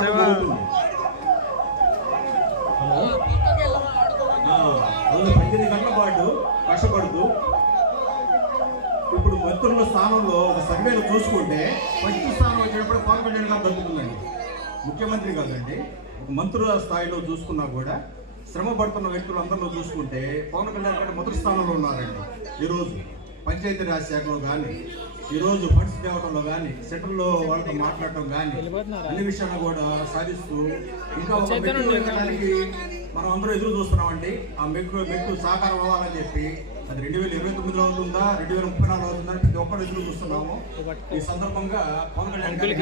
18 గంటల పాటు కష్టపడుతూ ఇప్పుడు మంత్రుల స్థానంలో ఒక సర్వేలో చూసుకుంటే ఫస్ట్ స్థానం వచ్చేటప్పుడు పవన్ కళ్యాణ్ గారు దక్కుతుందండి. ముఖ్యమంత్రి కాదండి, ఒక మంత్రుల స్థాయిలో చూసుకున్నా కూడా శ్రమ పడుతున్న వ్యక్తులు అందరిలో చూసుకుంటే పవన్ కళ్యాణ్ గారు మొదటి స్థానంలో ఉన్నారండి. ఈరోజు పంచాయతీరాజ్ శాఖలో కానీ, ఈరోజు ఫండ్స్ తేవడంలో కానీ, సెంటర్లో వాళ్ళతో మాట్లాడటం కానీ, అన్ని విషయాల్లో కూడా సాధిస్తూ ఇంకా ఒక మెట్టు ఎక్కడానికి మనం అందరూ ఎదురు చూస్తున్నామండి. ఆ మెట్టు సాకారం అవ్వాలని చెప్పి అది 2029లో అవుతుందా, 2034 అవుతుందా ప్రతి ఒక్కరు ఎదురు చూస్తున్నాము. ఈ సందర్భంగా పవన్ కళ్యాణ్ గారి